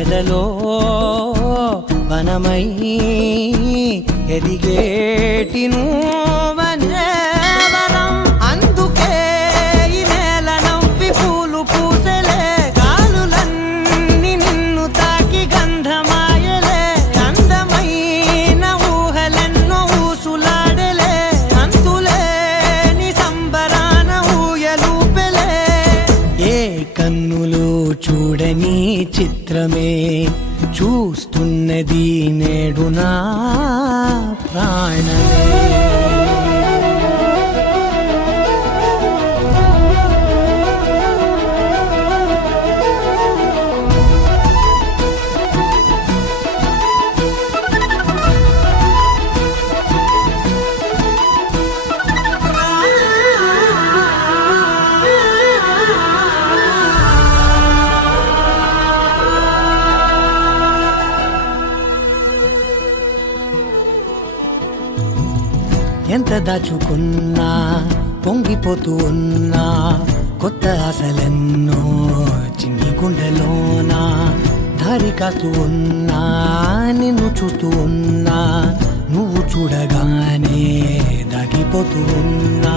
ఎదలో వనమై ఎదిగేటి నువ్వనే వరం. అందుకే ఈ నేల నవ్వి పూలు పూసెలే, గాలులన్నీ నిన్ను తాకి గంధమాయలే. అందమైన ఊహలెన్నో ఊసులాడలే, అంతులేని సంబరాన ఊయలూపెలే. ఏ కన్నులు చూడని చిత్రమే చూస్తున్నది నేడు నా ప్రాణమే. ఎంత దాచుకున్నా పొంగిపోతూ ఉన్నా, కొత్త ఆశలెన్నో చిన్ని గుండెలోనా. దారి కాస్తూ ఉన్నా, నిన్ను చూస్తూ ఉన్నా, నువ్వు చూడగానే దాగిపోతూ ఉన్నా.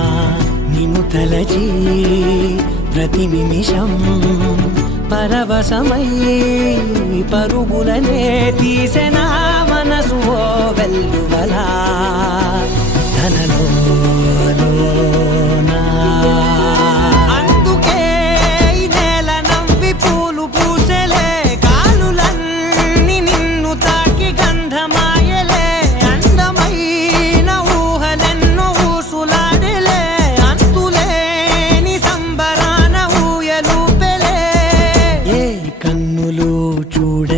నిన్ను తలచి ప్రతి నిమిషం పరవశమై పరుగులనే తీసెనా మనసు ఓ వెల్లువలా తనలోనా. అందుకే ఈ నేల నవ్వి పూలు పూసెలే, గాలులన్నీ నిన్ను తాకి గంధమాయలే. అందమైన ఊహలెన్నో ఊసులాడలే, అంతులేని సంబరాన ఊయలూపెలే. ఏ కన్నులు చూడ